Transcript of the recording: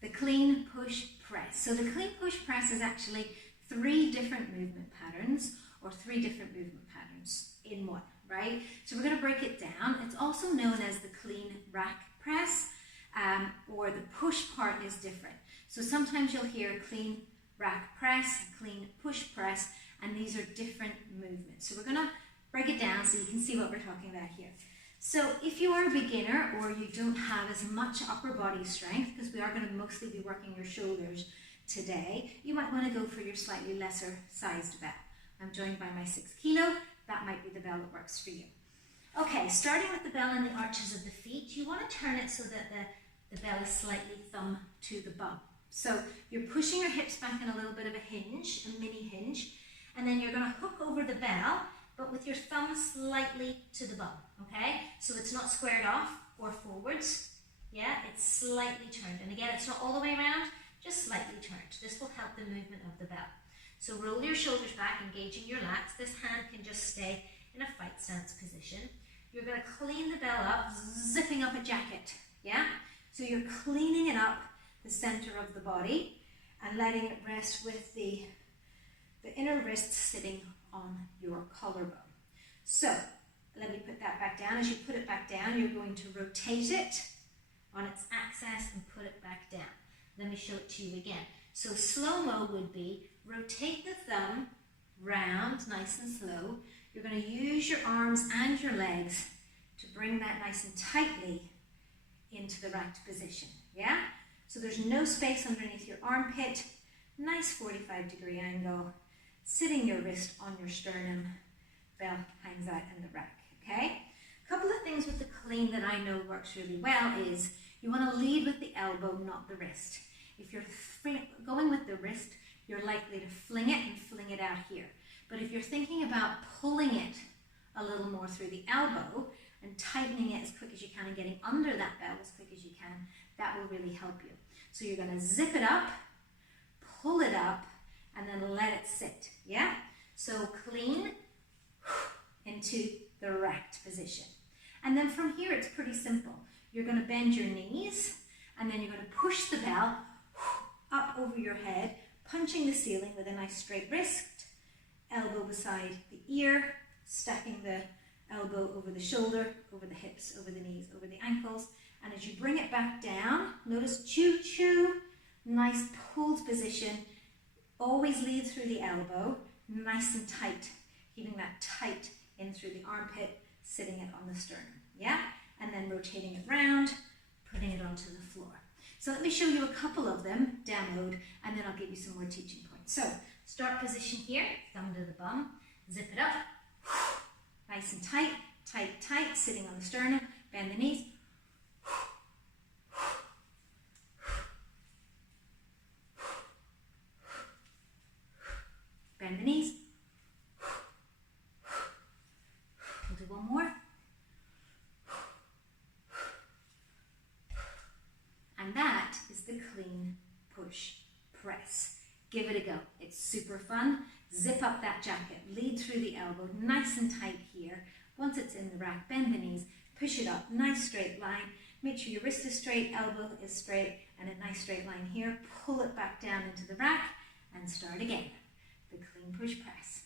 the clean push press. So the clean push press is actually 3 different movement patterns, or 3 different movement patterns in one, right? So we're going to break it down. It's also known as the clean rack press, or the push part is different. So sometimes you'll hear clean rack press, clean push press, and these are different movements. So we're going to break it down so you can see what we're talking about here. So if you are a beginner or you don't have as much upper body strength, because we are going to mostly be working your shoulders today, you might want to go for your slightly lesser sized bell. I'm joined by my 6 kilo. That might be the bell that works for you. Okay, starting with the bell in the arches of the feet, you want to turn it so that the bell is slightly thumb to the bum. So you're pushing your hips back in a little bit of a hinge, a mini hinge, and then you're going to hook over the bell, but with your thumb slightly to the bum, okay? So it's not squared off or forwards, yeah? It's slightly turned. And again, it's not all the way around, just slightly turned. This will help the movement of the bell. So roll your shoulders back, engaging your lats. This hand can just stay in a fight stance position. You're going to clean the bell up, zipping up a jacket, yeah? So you're cleaning it up the center of the body and letting it rest with the inner wrist sitting on your collarbone. So let me put that back down. As you put it back down, you're going to rotate it on its axis and put it back down. Let me show it to you again. So slow-mo would be rotate the thumb round, nice and slow. You're going to use your arms and your legs to bring that nice and tightly into the racked position, yeah? So there's no space underneath your armpit, nice 45-degree angle, sitting your wrist on your sternum, bell hangs out in the rack, okay? A couple of things with the clean that I know works really well is you want to lead with the elbow, not the wrist. If you're going with the wrist, you're likely to fling it and fling it out here. But if you're thinking about pulling it a little more through the elbow and tightening it as quick as you can and getting under that bell as quick as you can, that will really help you. So you're going to zip it up, pull it up, and then let it sit, yeah? So clean into the racked position. And then from here, it's pretty simple. You're going to bend your knees, and then you're going to push the bell up over your head, punching the ceiling with a nice straight wrist, elbow beside the ear, stacking the elbow over the shoulder, over the hips, over the knees, over the ankles. And as you bring it back down, notice choo-choo, nice pulled position. Always lead through the elbow, nice and tight, keeping that tight in through the armpit, sitting it on the sternum, yeah? And then rotating it round, putting it onto the floor. So let me show you a couple of them demoed, and then I'll give you some more teaching points. So start position here, thumb to the bum, zip it up, nice and tight, tight, tight, sitting on the sternum, bend the knees, bend the knees. We'll do one more. And that is the clean push press. Give it a go. It's super fun. Zip up that jacket, lead through the elbow, nice and tight here. Once it's in the rack, bend the knees, push it up, nice straight line. Make sure your wrist is straight, elbow is straight, and a nice straight line here. Pull it back down into the rack and start again. The clean push press.